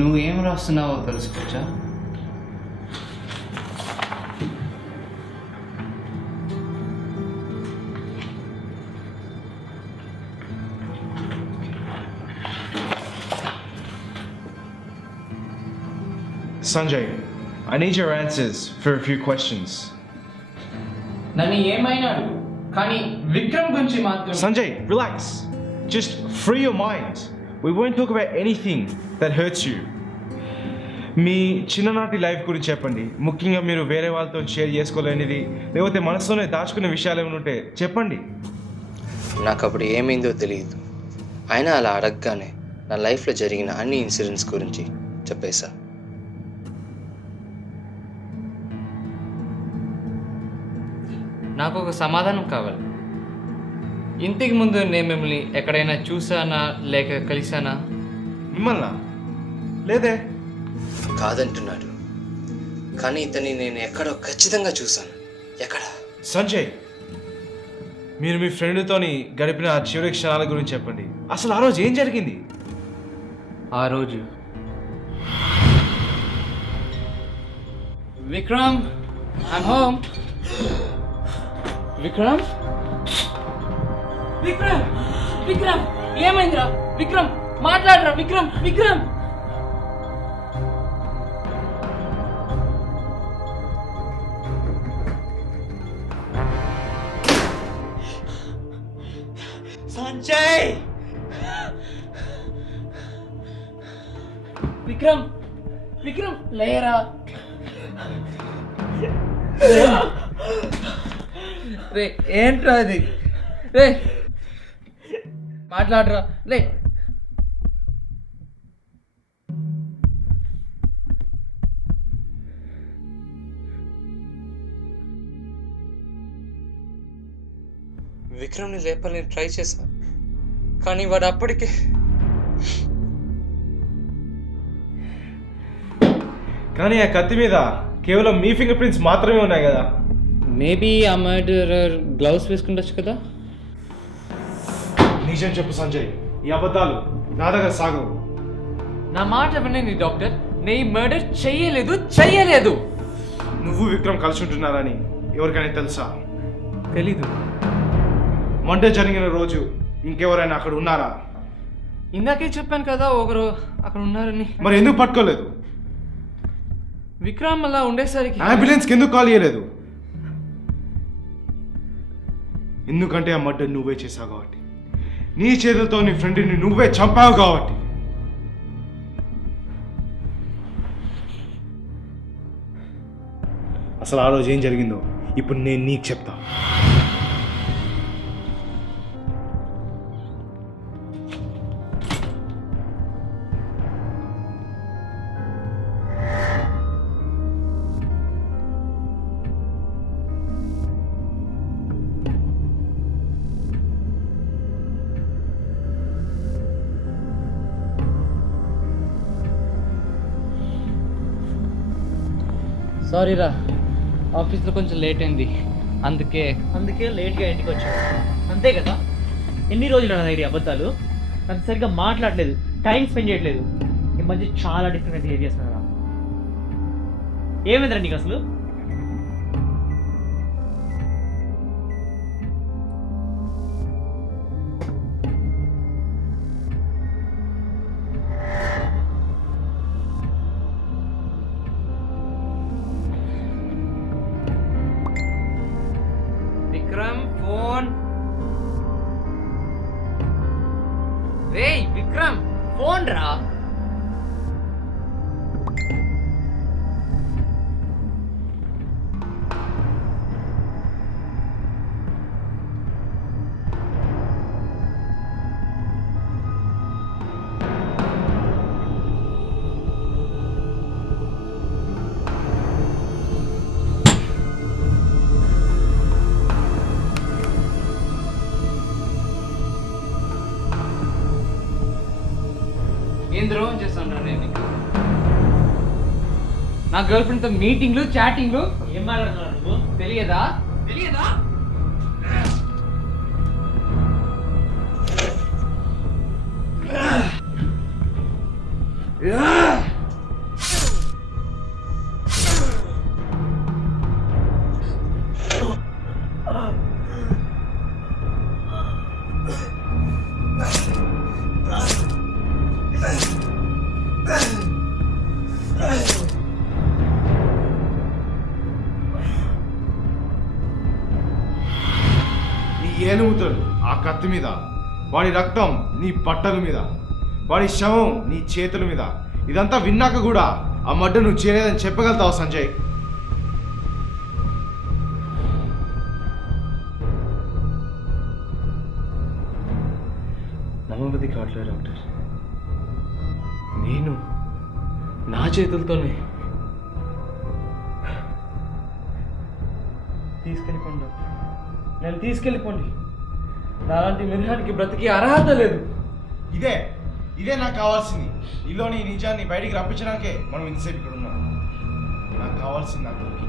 నువ్వేం రాస్తున్నావో తెలుసుకోవచ్చా? Sanjay, I need your answers for a few questions. నన్ను ఏమైనాడు కానీ విక్రమ్ గురించి మాత్రం. Sanjay, relax. Just free your mind. We won't talk about anything that hurts you. మీ చిన్ననాటి life గురించి చెప్పండి. ముఖ్యంగా మీరు వేరే వాళ్ళతో షేర్ చేసుకోలేనిది లేకపోతే మనసులోనే దాచుకునే విషయాలు ఏమైనా ఉంటే చెప్పండి. నాకు అప్పుడు ఏమైందో తెలియదు. అయినా అలా అడగగానే నా లైఫ్లో జరిగిన అన్ని ఇన్సిడెంట్స్ గురించి చెప్పేశా. నాకు ఒక సమాధానం కావాలి. ఇంటికి ముందు నేను మిమ్మల్ని ఎక్కడైనా చూసానా లేక కలిసానా? మిమ్మల్నా? లేదే. కాదంటున్నాడు, కానీ ఇతన్ని నేను ఎక్కడో ఖచ్చితంగా చూశాను. ఎక్కడ? సంజయ్, మీరు మీ ఫ్రెండ్తోని గడిపిన ఆ చివరి క్షణాల గురించి చెప్పండి. అసలు ఆ రోజు ఏం జరిగింది? ఆ రోజు విక్రమ్, ఐమ్ హోమ్. విక్రమ్, విక్రమ్, విక్రమ్, ఏమైందిరా? విక్రమ్, మాట్లాడరా? విక్రమ్, విక్రమ్. సంజయ్! విక్రమ్, విక్రమ్, లేరా? రే, ఏంట్రా అది? రే, మాట్లాడరా? లే. విక్రమ్ని లేపాలని ట్రై చేశా, కానీ వాడు అప్పటికే కానీ ఆ కత్తి మీద కేవలం మీ ఫింగర్ ప్రింట్స్ మాత్రమే ఉన్నాయి కదా. మేబీ ఆ మర్డరర్ గ్లౌస్ వేసుకుండొచ్చు కదా. నిజం చెప్పు సంజయ్, ఈ అబద్ధాలు నా దగ్గర సాగవు. నా మాట వినండి డాక్టర్, నేను మర్డర్ చెయ్యలేదు, చెయ్యలేదు. నువ్వు విక్రమ్ కలిసి ఉంటున్నారని ఎవరికైనా తెలుసా? తెలీదు. మర్డర్ జరిగిన రోజు ఇంకెవరైనా అక్కడ ఉన్నారా? ఇందాకే చెప్పాను కదా ఒకరు అక్కడ ఉన్నారని. మరి ఎందుకు పట్టుకోలేదు? విక్రమ్ అలా ఉండేసరికి అంబులెన్స్కి ఎందుకు కాల్ చేయలేదు? ఎందుకంటే ఆ మర్డర్ నువ్వే చేసావు కాబట్టి, నీ చేతులతో నీ ఫ్రెండ్ని నువ్వే చంపావు కాబట్టి. అసలు ఆ రోజు ఏం జరిగిందో ఇప్పుడు నేను నీకు చెప్తా. సారీ రా, ఆఫీస్లో కొంచెం లేట్ అయింది, అందుకే లేట్గా ఇంటికి వచ్చాను. అంతే కదా. ఎన్ని రోజులు అన్నది అబద్ధాలు? నాకు సరిగ్గా మాట్లాడలేదు, టైం స్పెండ్ చేయట్లేదు. ఈ మధ్య చాలా డిఫరెంట్గా బిహేవ్ చేస్తున్నారా? ఏమైందిరా నీకు అసలు? విక్రమ్ ఫోన్. రేయ్ విక్రమ్, ఫోన్ రా. ఏం ద్రోహం చేస్తాను నేను నీకు? నా గర్ల్ ఫ్రెండ్తో మీటింగ్లు, చాటింగ్లు. ఏం మాట్లాడుతున్నావు నువ్వు? తెలియదా? తెలియదా? Yeah! ఏలుముద్రలు ఆ కత్తి మీద, వాడి రక్తం నీ బట్టల మీద, వాడి శవం నీ చేతుల మీద, ఇదంతా విన్నాక కూడా ఆ మర్డర్ నువ్వు చేయలేదని చెప్పగలుగుతావు సంజయ్? నమ్మబుద్ధి కావట్లేదు డాక్టర్. నేను నా చేతులతోనే తీసుకెళ్ళిపోండి డాక్టర్, నేను తీసుకెళ్ళిపోండి. నాలాంటి మిర్హానికి బ్రతికి అర్హత లేదు. ఇదే నాకు కావాల్సింది. నీలోని నిజాన్ని బయటికి రప్పించడానికే మనం ఇంతసేపు ఇక్కడ ఉన్నాం. నాకు కావాల్సింది నాకు దొరికింది.